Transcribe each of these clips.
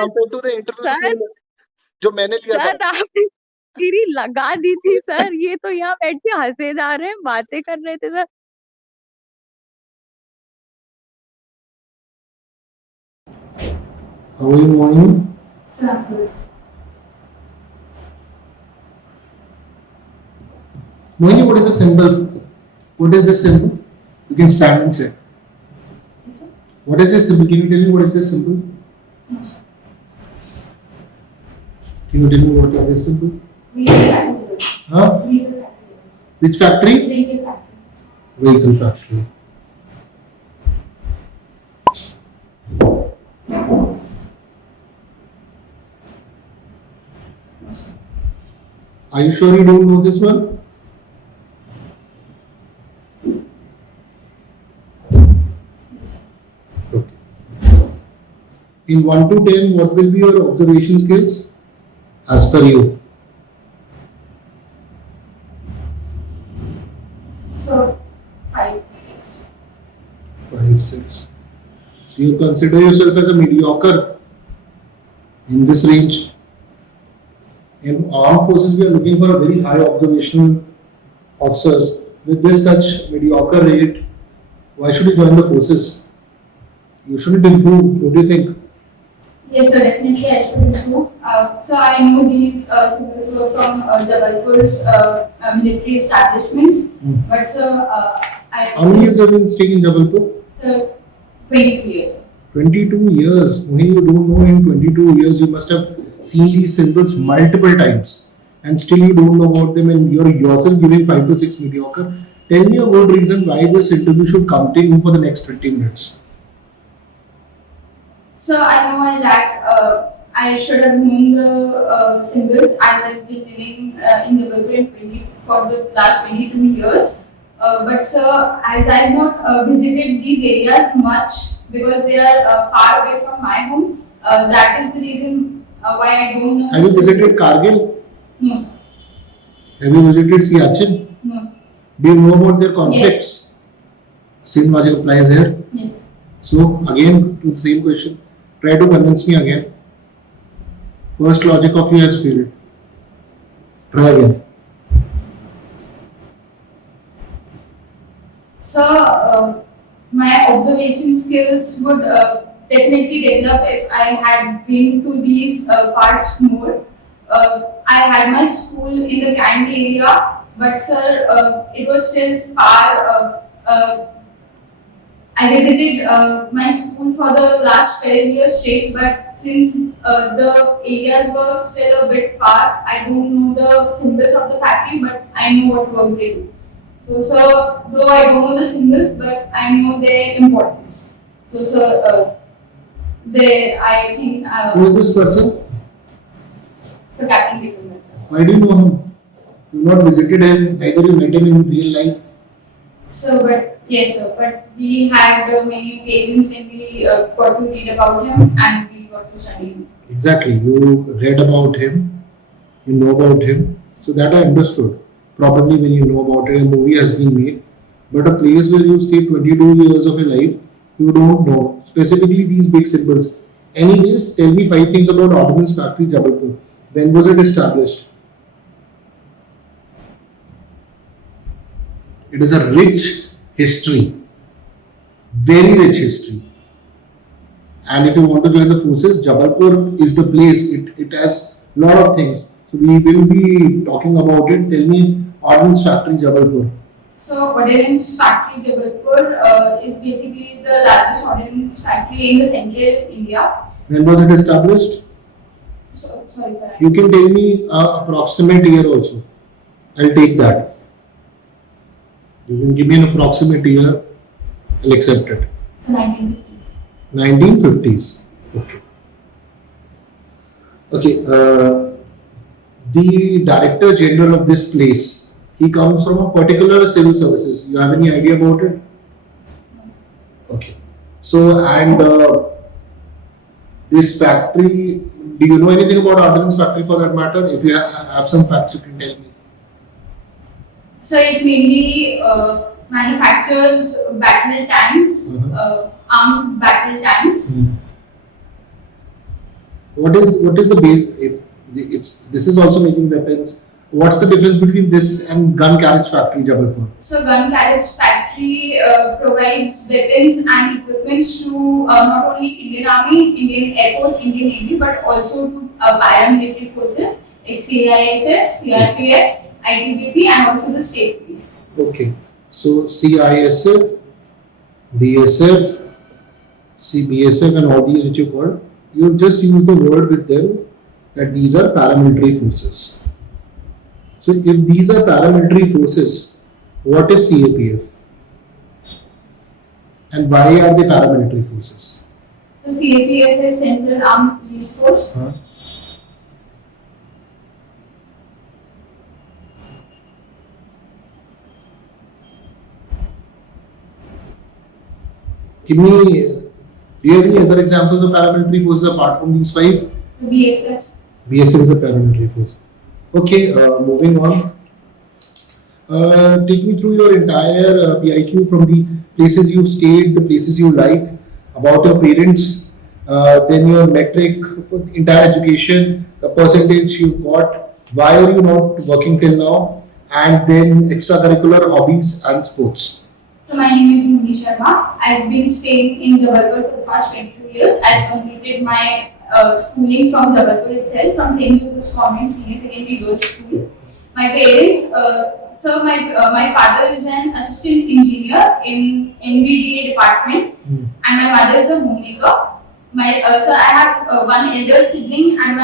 compared to the interview sir जो मैंने लिया था। सर आपने गिरी लगा दी थी सर, ये तो यहाँ बैठ के हंसे जा रहे हैं, बातें कर रहे थे sir. How are you, Mohini? Sir, good. Mohini, what is the symbol? What is this symbol? You can stand and check. Yes, sir. What is this symbol? Can you tell me what is this symbol? No, sir. Can you tell me what is this symbol? Vehicle factory. Huh? Vehicle factory. Which factory? Vehicle factory. Vehicle factory. No, sir. Are you sure you don't know this one? Yes, sir. Okay. In 1 to 10, what will be your observation skills as per you? So, 5, 6. 5, 6. So you consider yourself as a mediocre in this range. In armed forces, we are looking for a very high observational officers. With this such mediocre rate, why should you join the forces? You shouldn't improve. What do you think? Yes, sir, definitely I should improve. So I know these symbols were from Jabalpur's military establishments, but sir, How many years have you stayed in Jabalpur? Sir, 22 years. 22 years. When you don't know, in 22 years you must have seen these symbols multiple times and still you don't know about them and you're yourself giving 5 to 6 mediocre. Tell me a good reason why this interview should continue for the next 20 minutes. So I know I lack. I should have known the symbols as I've been living in Jabalpur for the last 22 years. But sir, as I have not visited these areas much because they are far away from my home, that is the reason why I don't know. Have you visited Kargil? No, sir. Have you visited Siachen? No, sir. Do you know about their conflicts? Same logic applies here. Yes. So again, to the same question, try to convince me again. First logic of you has failed. Try again. So my observation skills would definitely develop if I had been to these parts more. I had my school in the Kand area, but sir, it was still far. I visited my school for the last 12 years straight, but since the areas were still a bit far, I don't know the symbols of the factory, but I know what work they do. So, sir, though I don't know the symbols, but I know their importance. So, sir, I think. Who is this person? So, Captain Vikram. Why do you know him? You have not visited him, neither you met him in real life. So, but yes, sir. But we had many occasions when we got to read about him and we got to study him. Exactly. You read about him, you know about him. So that I understood. Probably when you know about it, a movie has been made. But a place where you stay 22 years of your life, you don't know. Specifically these big symbols. Anyways, tell me 5 things about Ordnance Factory Jabalpur. When was it established? It is a rich history. Very rich history. And if you want to join the forces, Jabalpur is the place. It has a lot of things. So we will be talking about it. Tell me, Ordnance Factory Jabalpur. So, Ordnance Factory Jabalpur is basically the largest ordnance factory in the central India. When was it established? So, sorry, sir. You can tell me approximate year also. I'll take that. You can give me an approximate year. I'll accept it. So, 1950s. 1950s. Okay. Okay. The Director General of this place, he comes from a particular civil services. You have any idea about it? Okay. So, and this factory, do you know anything about Ordnance Factory for that matter? If you have some facts, you can tell me. So, it mainly manufactures battle tanks, armed battle tanks. what is the base? If this is also making weapons, what's the difference between this and Gun Carriage Factory Jabalpur? So Gun Carriage Factory provides weapons and equipment to not only Indian Army, Indian Air Force, Indian Navy, but also to paramilitary forces like CISF, CRPF, ITBP, and also the state police. Okay, so CISF, BSF, CBSF, and all these which you called, you just use the word with them that these are paramilitary forces. So if these are paramilitary forces, what is CAPF? And why are they paramilitary forces? So CAPF is Central Armed Police Force. Huh? Give me, do you have any other examples of paramilitary forces apart from these five? So BSF. BSF is a paramilitary force. Okay, moving on. Take me through your entire PIQ from the places you've stayed, the places you like, about your parents, then your metric for entire education, the percentage you've got, why are you not working till now, and then extracurricular hobbies and sports. So my name is Mohini Sharma. I've been staying in Jabalpur for the past 22 years. I've completed my schooling from Jabalpur itself, from St. Joseph's Convent Senior Secondary Girls School. My parents, my father is an assistant engineer in NVDA department, and my mother is a homemaker. So I have one elder sibling and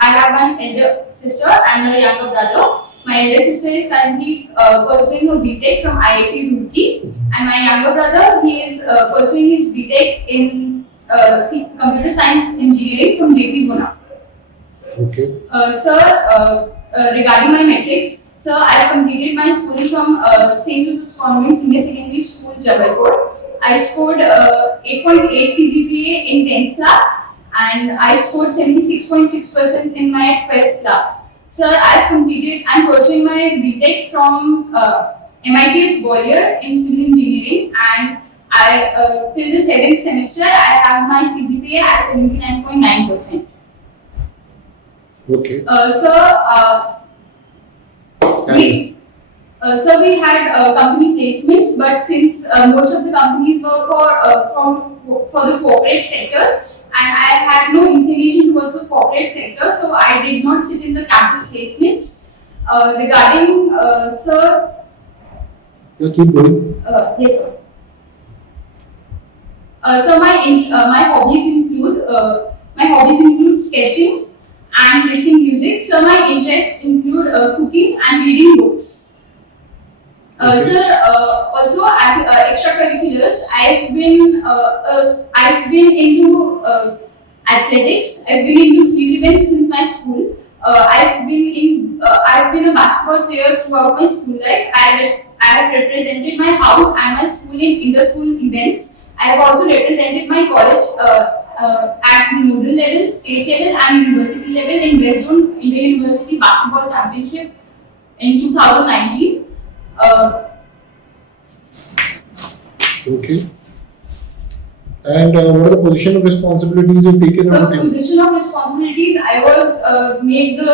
I have one elder sister and a younger brother. My elder sister is currently pursuing her BTech from IIT Roorkee, and my younger brother, he is pursuing his BTech in computer science engineering from JP Guna. Okay. Sir, regarding my metrics, sir, I have completed my schooling from St. Joseph's Convent Senior Secondary School, Jabalpur. I scored 8.8 CGPA in 10th class, and I scored 76.6% in my 12th class. Sir, I'm pursuing my BTech from MIT's Gwalior in civil engineering, and I till the 7th semester I have my CGPA at 79.9%. Okay. We had company placements, but since most of the companies were for the corporate sectors, and I had no inclination towards the corporate sector, so I did not sit in the campus placements. Regarding sir, Yeah, keep going. yes sir. So my hobbies include sketching and listening music. So my interests include cooking and reading books. Okay. Sir, also extracurriculars. I've been into athletics. I've been into field events since my school. I've been a basketball player throughout my school life. I have represented my house and my school in inter-school events. I have also represented my college at nodal level, state level, and university level in West Zone Inter-University Basketball Championship in 2019. Okay. And what are the position of responsibilities you've taken So, on? position of responsibilities, I was made the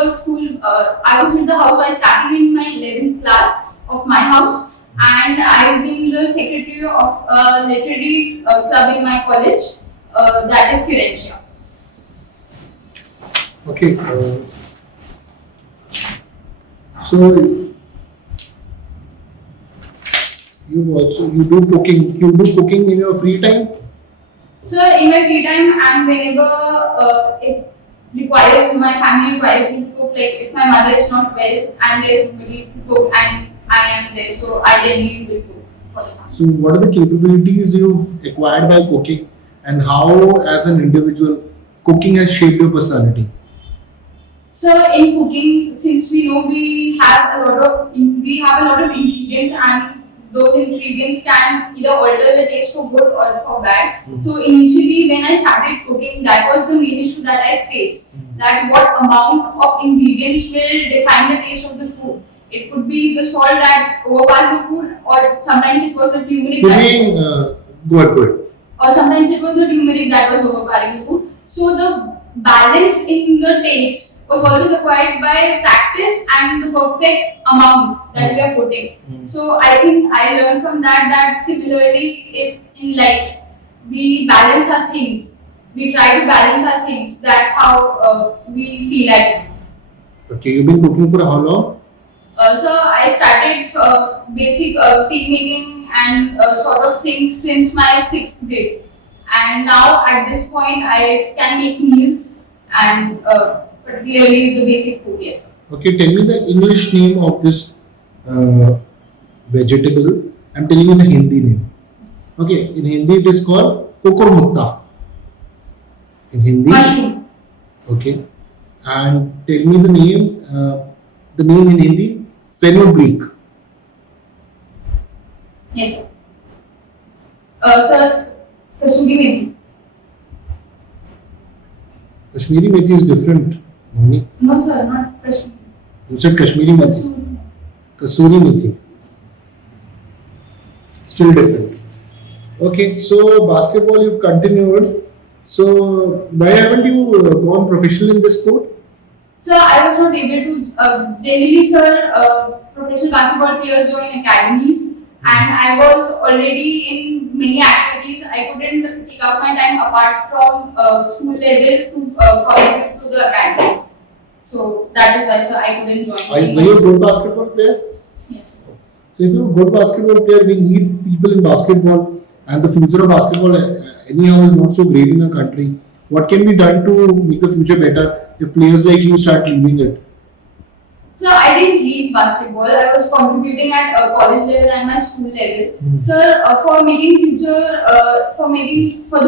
house. I started in my 11th class of my house, and I've been the secretary of a literary club in my college, that is Kirentia. Okay. So you do cooking. You do cooking in your free time. So in my free time and whenever my family requires me to cook, like if my mother is not well and there is nobody to cook and I am there, so I generally will cook for the family. So what are the capabilities you've acquired by cooking, and how, as an individual, cooking has shaped your personality? So in cooking, since we know we have a lot of ingredients, and those ingredients can either alter the taste for good or for bad. So initially when I started cooking, that was the main issue that I faced. That what amount of ingredients will define the taste of the food. It could be the salt that overpowers the food, or sometimes it was the turmeric Go ahead. or sometimes it was the turmeric that was overpowering the food. So the balance in the taste was always acquired by practice and the perfect amount that we are putting. So I think I learned from that similarly, if in life we balance our things, we try to balance our things, that's how we feel at ease. Okay, you've been cooking for how long? So I started basic tea making and sort of things since my 6th grade, and now at this point I can make meals and particularly the basic food. Yes. Okay, tell me the English name of this vegetable. I'm telling you the Hindi name. Okay, in Hindi it is called kokormutta. In Hindi. Mushroom. Okay, and tell me the name in Hindi, fenugreek. Yes, sir. Sir, kasuri methi. Kashmiri methi is different. Mohini. No, sir, not kasuri. You said Kashmiri methi. Kasuri. Kasuri methi. Still different. Okay, so basketball you've continued. So why haven't you gone professional in this sport? So I was not able to. Generally, sir, professional basketball players join academies, and I was already in many activities. I couldn't take up my time apart from school level to contribute to the academy. So that is why, sir, I couldn't join. Are you a good basketball player? Yes, sir. So if you're a good basketball player, we need people in basketball, and the future of basketball anyhow is not so great in our country. What can be done to make the future better if players like you start leaving it? So I didn't leave basketball. I was contributing at college level and my school level. Sir, for the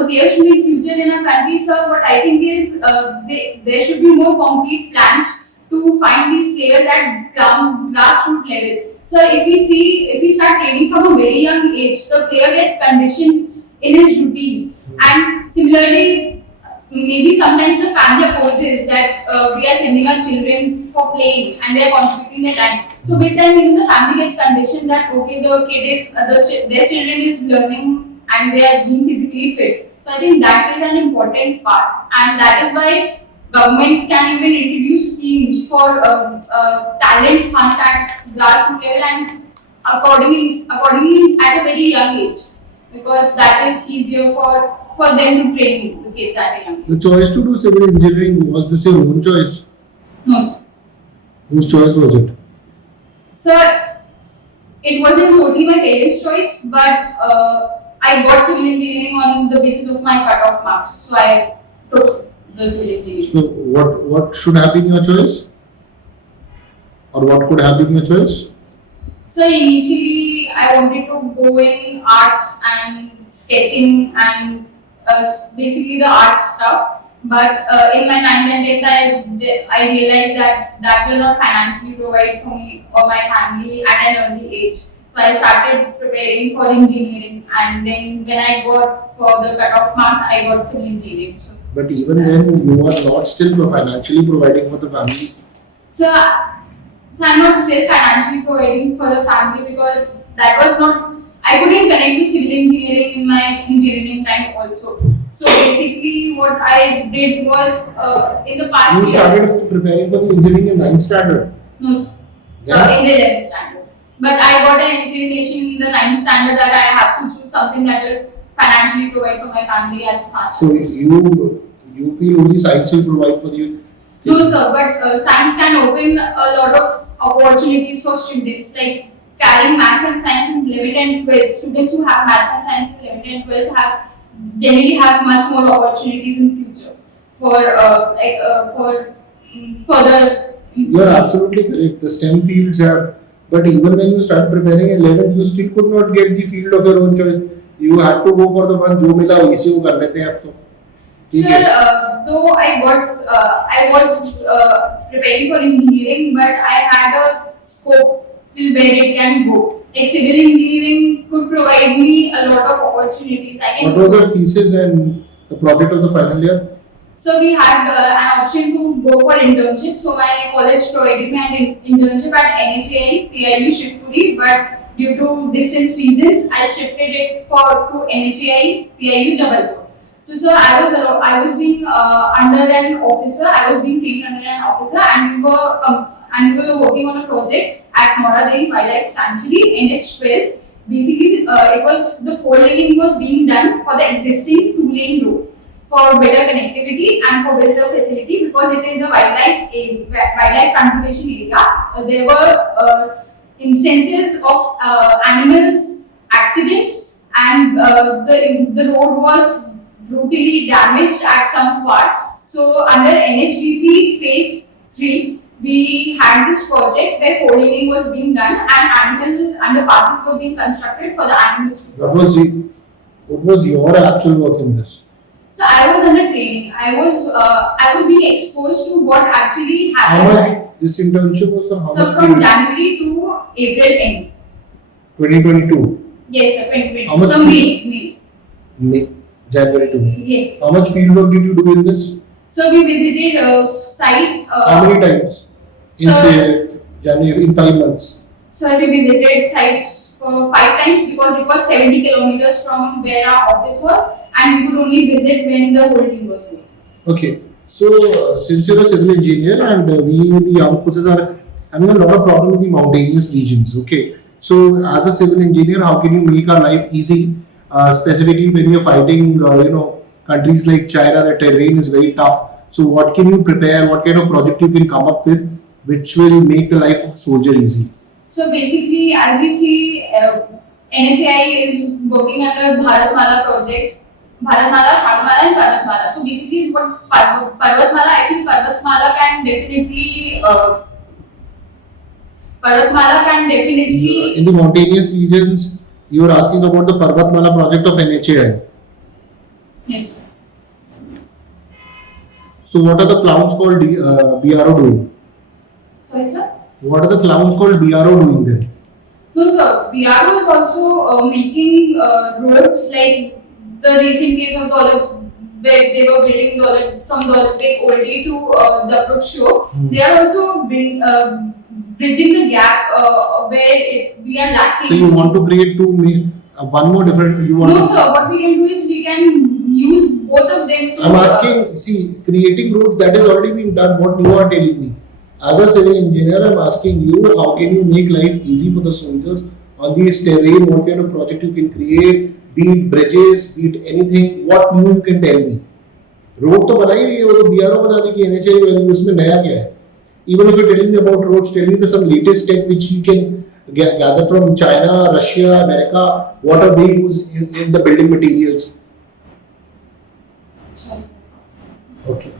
players to make future in our country, sir, what I think is there should be more concrete plans to find these players at grassroots level. So if we start training from a very young age, the player gets conditioned in his routine. And similarly, maybe sometimes the family opposes that we are sending our children for playing and they are contributing their time. So with time, even the family gets conditioned that okay, the kid is their children is learning and they are being physically fit. So I think that is an important part, and that is why government can even introduce schemes for talent hunt at grassroots level and accordingly at a very young age, because that is easier for them to train the kids at a young age. The choice to do civil engineering, was this your own choice? No, sir. Whose choice was it? Sir, it wasn't totally my parents' choice, but I got civil engineering on the basis of my cutoff marks. So I took the civil engineering. So what should have been your choice? Or what could have been your choice? So initially I wanted to go in arts and sketching and basically the art stuff. But in my 9th and 10th, I realized that will not financially provide for me or my family at an early age. So I started preparing for engineering, and then when I got for the cutoff marks, I got civil engineering. So, But even then, you are not still financially providing for the family. So I'm not still financially providing for the family because that was not. I couldn't connect with civil engineering in my engineering time also. So basically, what I did was in the past You started preparing for the engineering in 9th standard. No, sir. Yeah. In the 11th standard. But I got an inclination in the 9th standard that I have to choose something that will financially provide for my family as fast. So you feel only science will provide for you? No, sir. But science can open a lot of opportunities for students, like carrying maths and science in 11th and 12th. Students who have maths and science in 11th and 12th generally have much more opportunities in future for further. You are absolutely correct. The STEM fields have, but even when you start preparing 11th, you still could not get the field of your own choice. You had to go for the one जो मिला इसी को कर लेते हैं अब तो. Sir, though I was preparing for engineering, but I had a scope till where it can go. Like civil engineering could provide me a lot of opportunities. What was your thesis and the project of the final year? So we had an option to go for internship. So my college provided me an internship at NHAI, PIU Shivpuri, but due to distance reasons, I shifted it to NHAI, PIU Jabalpur. So, sir, I was being under an officer. I was being trained under an officer, and we were working on a project at Mohini Wildlife Sanctuary NH12. Basically, it was the 4-laning was being done for the existing 2-lane road for better connectivity and for better facility, because it is a wildlife conservation area. There were instances of animals accidents, and the road was brutally damaged at some parts. So under NHDP phase 3, we had this project where 4-laning was being done and animal underpasses were being constructed for the animals. What was your actual work in this? So I was under training. I was being exposed to what actually How happens. much this internship was for how So much from period? January to April end. 2022. Yes, sir, 2020. How much So fee- May. May, January to May. Yes. How much field work did you do in this? So we visited site. How many times? In So- say January, in 5 months. So we visited sites for 5 times, because it was 70 kilometers from where our office was, and we could only visit when the whole team was going. Okay. So since you're a civil engineer and we in the armed forces are having a lot of problem with the mountainous regions. Okay. So as a civil engineer, how can you make our life easy? Specifically when you're fighting, countries like China, the terrain is very tough. So what can you prepare? What kind of project you can come up with, which will make the life of soldier easy? So basically, as we see, NHAI is working under Bharatmala project, Bharatmala, Sagmala and Parvatmala. So basically, what Parvatmala, I think Parvatmala can definitely, In the mountainous regions, you are asking about the Parvatmala project of NHAI. yes, sir. So what are the clowns called BRO doing? Sorry, sir. What are the clowns called BRO doing then? No, sir. BRO is also making roads, like the recent case of where they were building from Big Oldie to the approach show. They are also bridging the gap where we are lacking. So you want to create one more different. You want No, to, sir. What we can do is we can use both of them to. I'm asking. See, creating roads that has already been done. What you are telling me, as a civil engineer, I'm asking you, how can you make life easy for the soldiers on this terrain? What kind of project you can create? Be it bridges, be it anything. What new you can tell me? Road तो बना ही रही है, वो तो BRO बना देगी NHAI वाली, उसमें नया क्या है? Even if you're telling me about roads, tell me the some latest tech which you can gather from China, Russia, America. What are they use in the building materials? Sorry. Okay.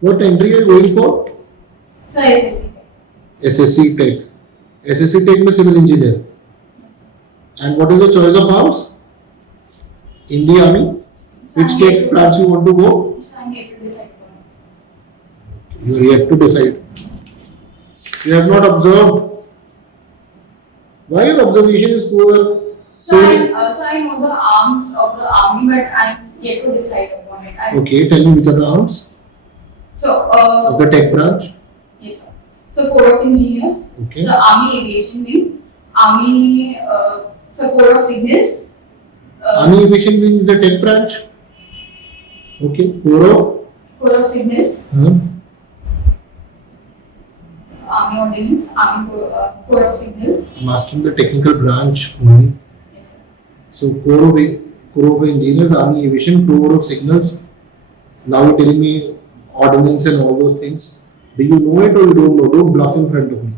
What entry are you going for? So SSC. SSC Tech. SSC Tech में civil engineer. Yes. And what is the choice of arms? In the army? Which tech branch you want to go? So I'm yet to decide. You are yet to decide. You have not observed. Why your observation is poor? So I know the arms of the army, but I'm yet to decide upon it. Okay, tell me which are the arms So of the tech branch. yes, sir. So Corps of Engineers, Okay. the Army Aviation Wing, Army Corps of Signals. Army Aviation Wing is a tech branch. Okay, Corps of Signals, Huh? Army Ordnance, Army Corps of Signals. I'm asking the technical branch only. Yes, sir. So Corps of Engineers, Army Aviation, Corps of Signals. Now you're telling me ordnance and all those things. Do you know it or you don't know? Don't bluff in front of me.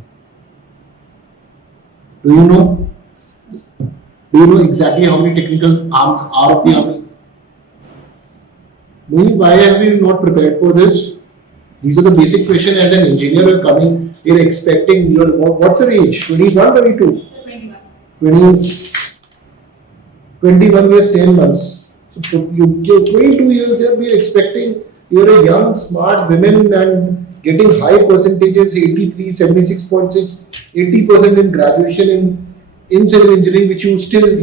Do you know? Do you know exactly how many technical arms are of the army? Why have you not prepared for this? These are the basic questions as an engineer. You're coming, you're expecting, what's your age? 21, 22? So 21. 21 years, 10 months. So you're 22 years here, we are expecting you're a young, smart women and getting high percentages, 83, 76.6, 80% in graduation in civil engineering, which you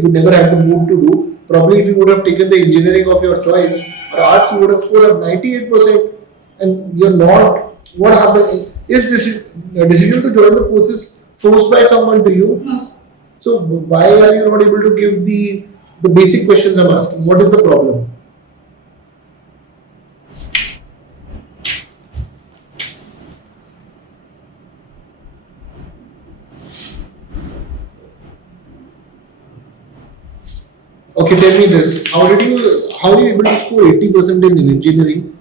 never had the mood to do. Probably if you would have taken the engineering of your choice or arts, you would have scored at 98%, and you're not. What happened? Is this a decision to join the forces forced by someone to you? No, sir. So why are you not able to give the The basic questions I'm asking. What is the problem? Okay, tell me this. How are you able to score 80% in engineering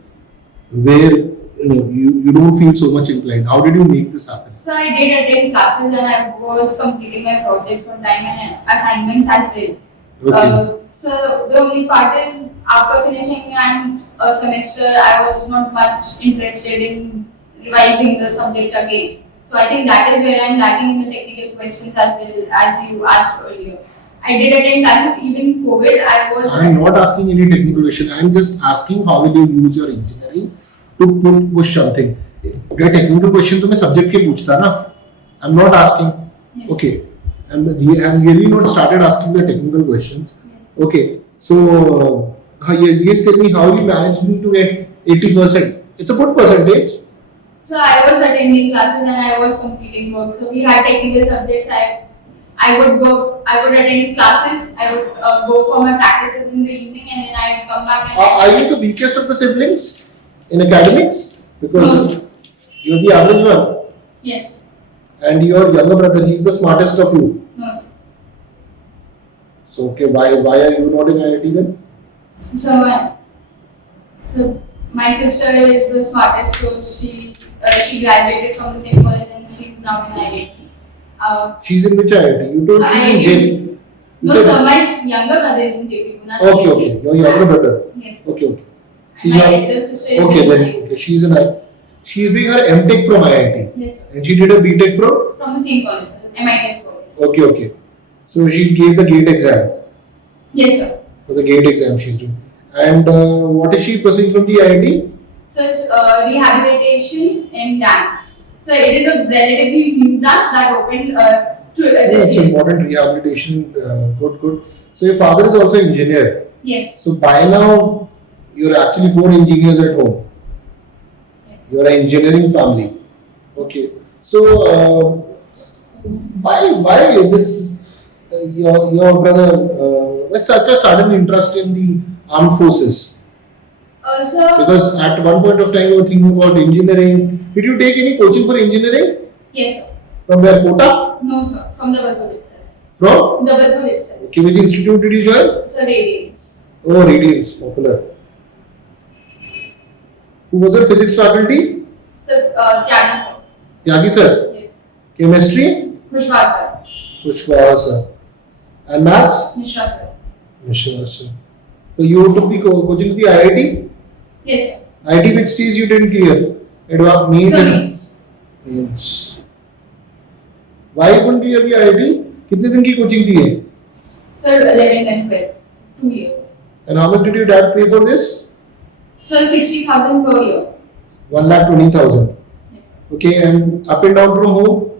where you don't feel so much inclined? How did you make this happen? So I did attend classes and I was completing my projects on time and assignments as well. Okay. So the only part is after finishing a semester, I was not much interested in revising the subject again. So I think that is where I'm lacking in the technical questions as well as you asked earlier. I did attend classes even in COVID. I'm not asking any technical question. I'm just asking how will you use your engineering to push something. अगर technical question तो मैं subject के पूछता ना. I'm not asking. Yes. Okay. I'm really not started asking the technical questions. Yes. Okay. So yes, tell me how you managed to get 80%. It's a good percentage. So I was attending classes and I was completing work. So we had technical subjects. I would attend classes. I would go for my practices in the evening, and then I would come back. And Are you the weakest of the siblings in academics? Because No. you're the average one, Yes. and your younger brother, he's the smartest of you. No. Sir. So okay, why are you not in IIT then? So my sister is the smartest. So she graduated from the same college and she's now in IIT. She's in which IIT? You told she's in jail. No, sir. My younger brother is in JP. Okay. Your younger brother. Yes. Okay. My elder sister is Okay in then. IIT. Okay, she's doing her MTech from IIT. Yes, sir. And she did a BTech from? From the same college, sir. MIT college. Okay. So she gave the GATE exam. Yes, sir. For the GATE exam she's doing. And what is she pursuing from the IIT? So it's rehabilitation in dance. So it is a relatively new branch that opened this It's year. important rehabilitation. Good. So your father is also engineer. Yes. So by now you're actually 4 engineers at home. Yes. You're an engineering family. Okay. So why this your brother with such a sudden interest in the armed forces? So Because at one point of time you were thinking about engineering. Did you take any coaching for engineering? yes, sir. From where, Kota? No, sir. From the Balpur itself. From? The Balpur itself. Okay, which institute did you join? So Radiance. Oh, Radiance, popular. Who was the physics faculty? So Tyagi, sir. Tyagi sir. Yes. Chemistry? Kushwa, sir. Kushwaha sir. And maths? Mishra, sir. Mishra sir. So you took the coaching to the IIT? Yes, sir. IIT which stage you didn't clear? Advanced means So and means. means. Why you couldn't clear the IIT? कितने दिन की coaching थी ये? Sir, 11 and 12. 2 years. And how much did your dad pay for this? So 60,000 per year. 1,20,000. Yes, sir. Okay, and up and down from home?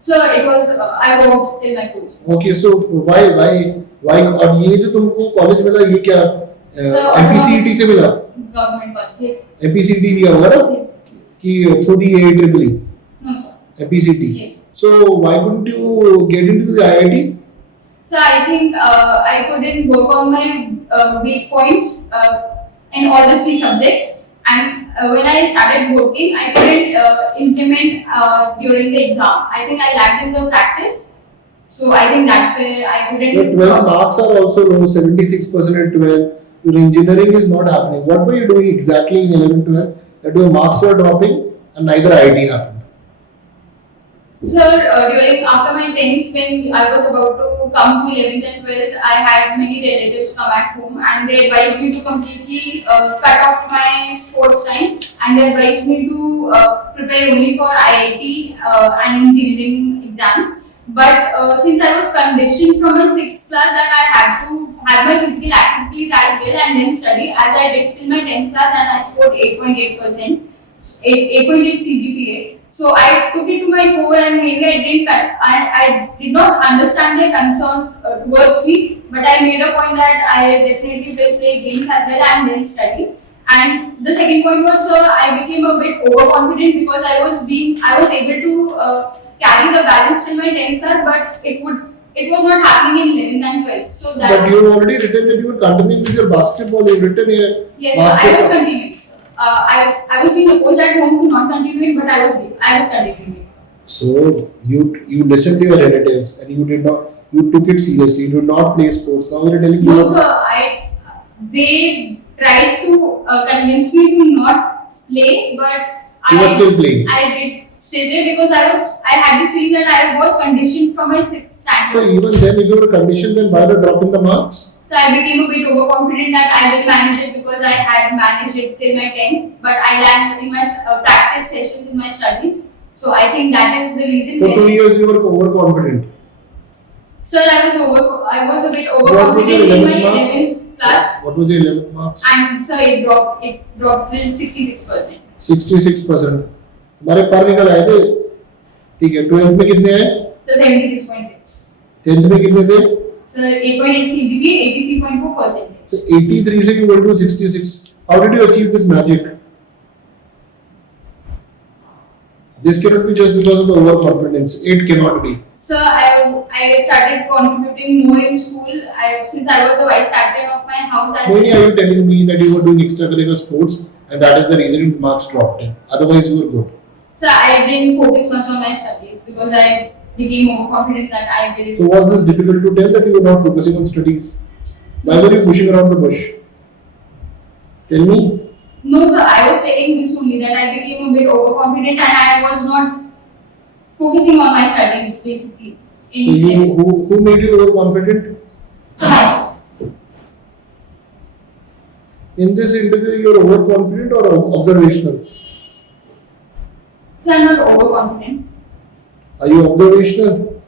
So it was, I worked till my coach. Okay, so why और ये जो तुमको college मिला ये क्या MPCET से मिला? Government college. Yes. MPCET दिया होगा ना? Yes. कि through the AEEE No, sir. MPCET. Yes. So why couldn't you get into the IIT? So I think I couldn't work on my weak points in all the 3 subjects. And when I started working, I couldn't implement during the exam. I think I lacked in the practice. So I think that's where I couldn't. Your 12 marks are also low, 76% at 12. Your engineering is not happening. What were you doing exactly in 11, 12? That your marks were dropping and neither IIT happened. Sir, during after my 10th, when I was about to come to 11th and 12th, I had many relatives come at home and they advised me to completely cut off my sports time and they advised me to prepare only for IIT and engineering exams. But since I was conditioned from my 6th class that I had to have my physical activities as well and then study, as I did till my 10th class and I scored 8.8%, 8.8 CGPA. So I took it to my core and maybe I did not understand their concern towards me, but I made a point that I definitely will play games as well and then study. And the second point was I became a bit overconfident because I was able to carry the balance till my 10th class, but it would it was not happening in 11th and 12th. So that. But you already written that you were continuing with your basketball. You written here. Yes, so I was continuing. I was being opposed at home to not continuing, but I was continuing. So you listened to your relatives and you took it seriously. You did not play sports. Now you're telling me. No, sir. They tried to convince me to not play, but you were still playing. I did still play because I had this feeling that I was conditioned from my 6th standard. So even then, if you were conditioned, then why the drop in the marks? So I became a bit overconfident that I will manage it because I had managed it till my 10th, but I lacked in my practice sessions in my studies. So I think that is the reason. For 2 years, you were overconfident. Sir, I was a bit overconfident in my 11th class. What was your 11th marks? And so it dropped till 66%. 66%. हमारे पर निकल आए थे. ठीक है. 12th में कितने आए? So 76.6. 10th में कितने थे? Sir, 8.8 CGPA, 83.4%. So 83 से you went to 66. How did you achieve this magic? This cannot be just because of the overconfidence. It cannot be. So I started contributing more in school. Since I was the vice captain of my house. Mohini, are you telling me that you were doing extracurricular sports and that is the reason your marks dropped? Otherwise, you were good. So I didn't focus much on my studies because I became overconfident that I did it. So was this difficult to tell that you were not focusing on studies? Why were you pushing around the bush? Tell me. No, sir. I was telling this only that I became a bit overconfident and I was not focusing on my studies basically. So who made you overconfident? So myself. In this interview, you are overconfident or observational? So I'm not overconfident. Are you observational?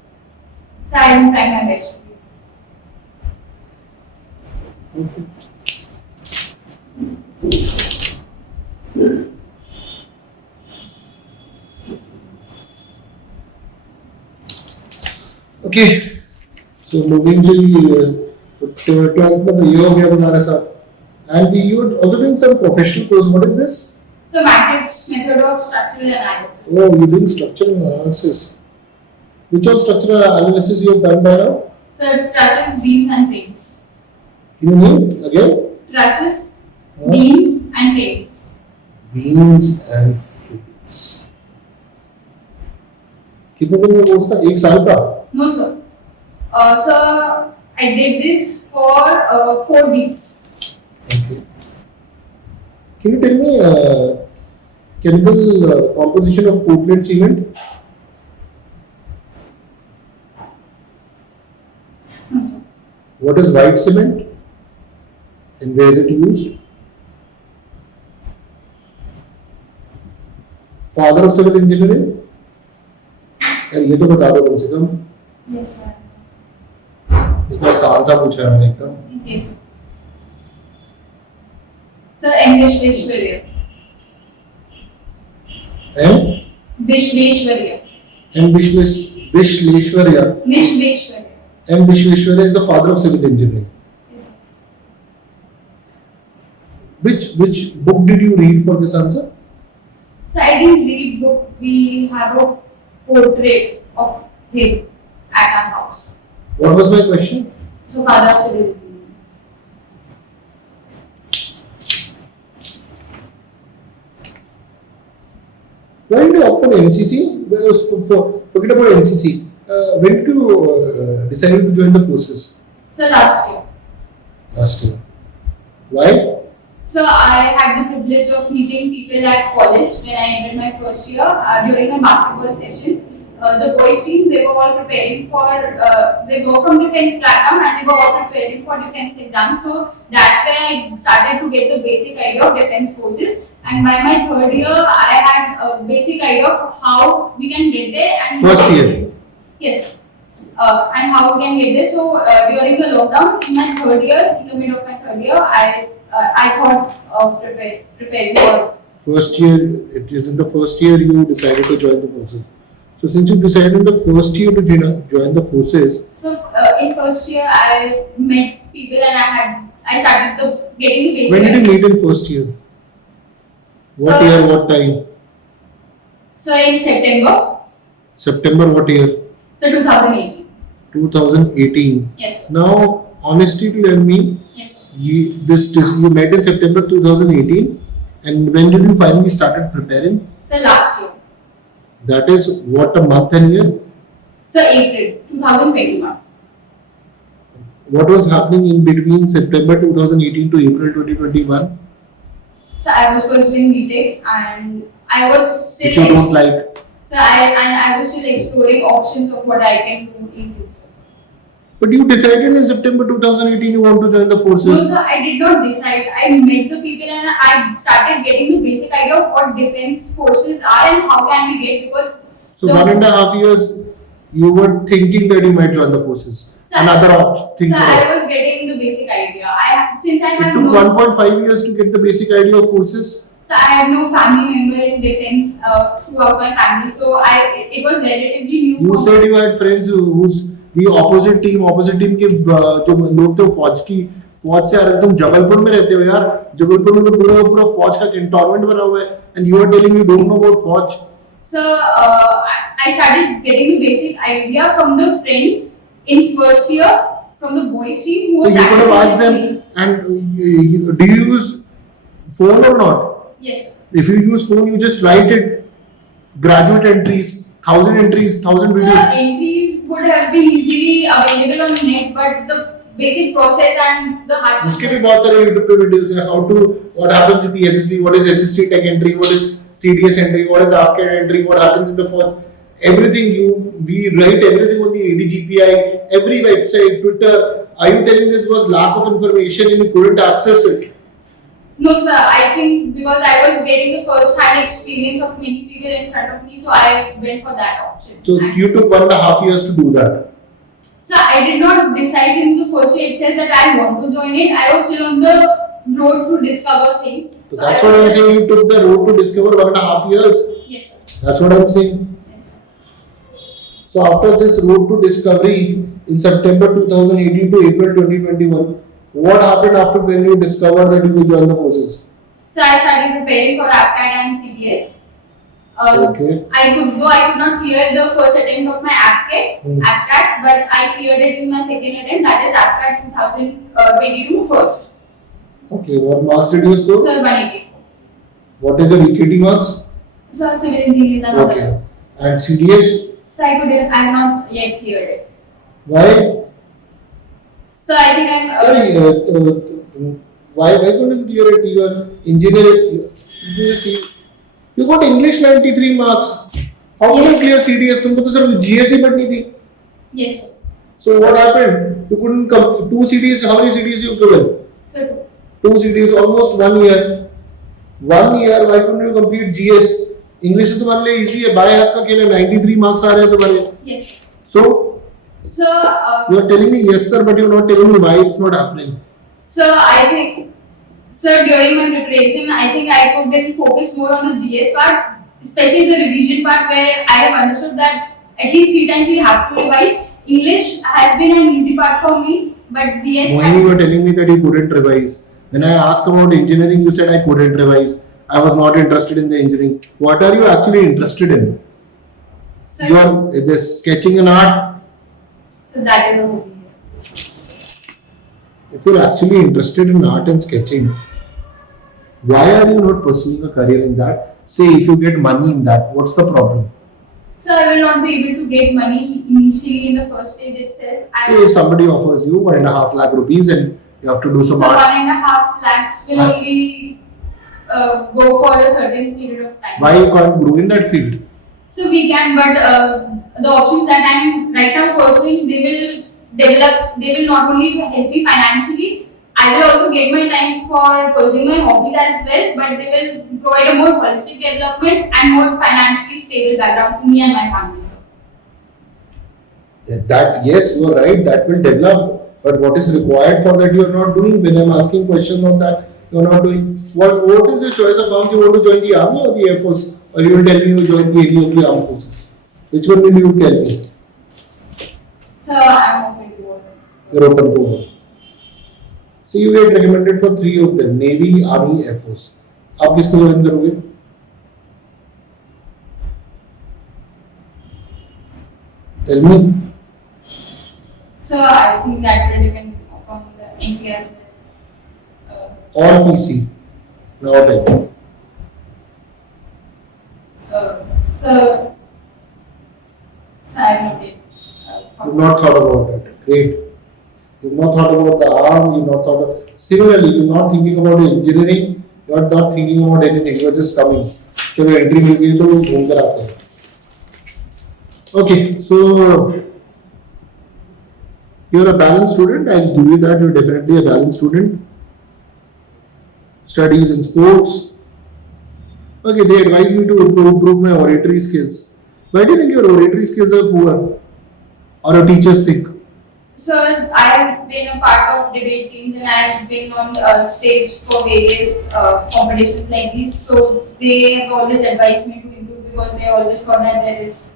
So I don't try my best. Okay. Okay, so moving to the 12th में ये हो गया तुम्हारे साथ, and you are also doing some professional course. What is this? The matrix method of structural analysis. Oh, you're doing structural analysis. Which all structural analysis you have done by now? So trusses, beams and frames. Can you name it again? Trusses, beams and frames. Beams and frames. कितने दिन में course था? 1 साल का? No, sir. So I did this for 4 weeks. Okay. Can you tell me chemical composition of Portland cement? No, sir. What is white cement and where is it used? Father of civil engineering? यार ये तो बता दो कम से कम. Yes, sir. इतना आसान सा पूछ रहा है मैंने एकदम. Yes, sir. Sir, M. Vishveshwarya. M. Vishveshwarya. M. Vishveshwarya. Vishveshwarya. M. Vishveshwarya is the father of civil engineering. Yes, sir. Which book did you read for this answer? So I didn't read book. We have a portrait of him at our house. What was my question? So father of civil engineering. Why did you opt for NCC? Forget about NCC. When did you decide to join the forces? So last year. Last year. Why? So I had the privilege of meeting people at college when I entered my first year during my basketball sessions. The boys team, they were all preparing for, they go from defense background and they were all preparing for defense exams. So that's when I started to get the basic idea of defense forces. And by my 3rd year, I had a basic idea of how we can get there. And first year? Yes. And how we can get there. So during the lockdown, in my 3rd year, in the middle of my 3rd year, I thought of preparing for. First year, it is in the first year you decided to join the forces. So since you decided in the first year to join the forces. So in first year, I met people and I started getting the basic. When did you meet in first year? What year, what time? So in September. September what year? So 2018. 2018. Yes, sir. Now, honestly, tell me, Yes, sir. you met in September 2018, and when did you finally started preparing? So last year. That is what, a month and year? So April 2021. What was happening in between September 2018 to April 2021? So I was pursuing BTech and I was Which still you don't like? so I was still exploring options of what I can do in future. But you decided in September 2018 you want to join the forces. No, sir, I did not decide. I met the people and I started getting the basic idea of what defense forces are and how can we get, because So the- 1.5 years you were thinking that you might join the forces. Sir, and other things. So were I there. was getting the basic idea. Since I It had took no 1.5 years to get the basic idea of forces. so I had no family member in defense throughout my family, so it was relatively new. You for said me. you had friends who's the opposite team के जो लोग थे फौज से आ रहे, तुम जबलपुर में रहते हो यार, जबलपुर में तो पूरा फौज का कैंटोनमेंट बना हुआ है, and you are telling you don't know about फौज. So I started getting the basic idea from the friends in first year from the boys team who So were you could have asked practicing them, and do you use phone or not? Yes. If you use phone, you just write it, graduate entries, 1,000 entries, 1,000 So videos. entries would have been easily available on net, but the basic process and the hard उसके भी बहुत सारे YouTube पे videos हैं, how to, what happens in the SSB, what is SSC tech entry, what is CDS entry, what is ARCAD entry, what happens in the force, everything we write everything on the ADGPI, every website, Twitter. Are you telling this was lack of information and you couldn't access it? No, sir. I think because I was getting the first-hand experience of many people in front of me, so I went for that option. So And you took 1.5 years to do that. so I did not decide in the first year itself that I want to join it. I was still on the road to discover things. So that's what I'm saying. You took the road to discover 1.5 years. Yes, sir. That's what I'm saying. Yes, sir. So after this road to discovery in September 2018 to April 2021, what happened after when you discovered that you will join the forces? So I started preparing for APCAT and CDS. Okay. I could not clear the first attempt of my APCAT, but I cleared it in my second attempt. That is APCAT 2022 first. Okay. What marks did you score? So 184. What is the VKT marks? So civil engineering is another. Okay. And CDS? So I have not yet cleared it. Why? So I think I'm. Sorry, why couldn't you clear it? You are engineering. You got English 93 marks. How can you clear CDS? तुमको तो सिर्फ GSE पढ़नी थी. Yes, sir. So what happened? You couldn't come. 2 CDs. How many CDs you given? So 2 CDs, almost 1 year. 1 year. Why couldn't you complete GS? English तो तुम्हारे लिए easy है. Bye हाथ का खेल है. 93 marks आ रहे हैं तुम्हारे. yes. So So you are telling me yes sir, but you are not telling me why it's not happening. so I think. So during my preparation, I think I could then focus more on the GS part, especially the revision part, where I have understood that at least 3 times you have to revise. English has been an easy part for me, but GS. Mohini, you were telling me that you couldn't revise. When I asked about engineering, you said I couldn't revise. I was not interested in the engineering. What are you actually interested in? So You are this sketching and art. that is a hobby. If you're actually interested in art and sketching, why are you not pursuing a career in that? Say if you get money in that, what's the problem? So I will not be able to get money initially in the first stage itself. Say if somebody offers you 1.5 lakh rupees and you have to do some So art. 1.5 lakhs will only go for a certain period of time. Why you can't grow in that field? So we can, but the options that I'm right now pursuing, they will develop. They will not only help me financially. I will also get my time for pursuing my hobbies as well. But they will provide a more holistic development and more financially stable background to me and my family. So. That yes, you are right. That will develop. But what is required for that you are not doing? When I am asking questions on that, you are not doing. What is the choice of arms? You want to join the army or the air force, or you will tell me you join the Navy or the armed forces? Which one will you tell me? So I'm open to both. You're open to all. So you get recommended for 3 of them: Navy, Army, Air Force. आप किसको join करोगे? Tell me. So I think that will depend upon the entry as well. Or PC? Now then. So I have not yet You've not thought about it. Great. You've not thought about the arm, you've not thought of. Similarly, you're not thinking about engineering, you're not thinking about anything, you're just coming. चलो entry मिल गई तो घूम कर आते हैं. Okay, so you're a balanced student. I'll give you that. You're definitely a balanced student. Studies and sports. Okay, they advise me to improve my oratory skills. Why do you think your oratory skills are poor? Or your teachers think? So I have been a part of debate teams and I have been on stage for various competitions like these. So they have always advised me to improve because they always thought that there is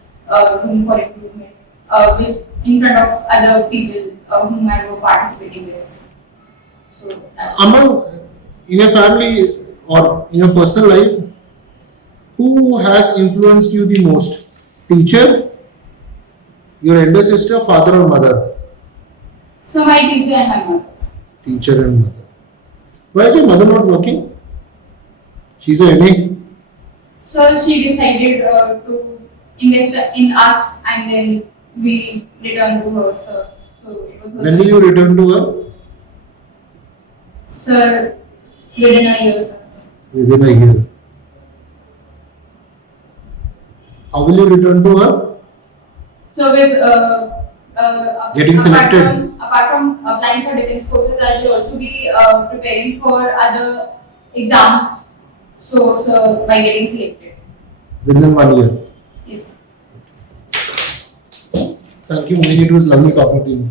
room for improvement in front of other people whom I were participating with. So In your family or in your personal life, who has influenced you the most? Teacher, your elder sister, father or mother? So my teacher and my mother. Teacher and mother. Why is your mother not working? She's a MA. So she decided to invest in us and then we returned to her. So it was. When will you return to her? Sir, within a year, sir. Within a year. How will you return to her? So with Getting selected. Apart from applying for defense courses, I will also be preparing for other exams. So by getting selected. Within 1 year. Yes. Thank you, Mohini. It was lovely talking to you.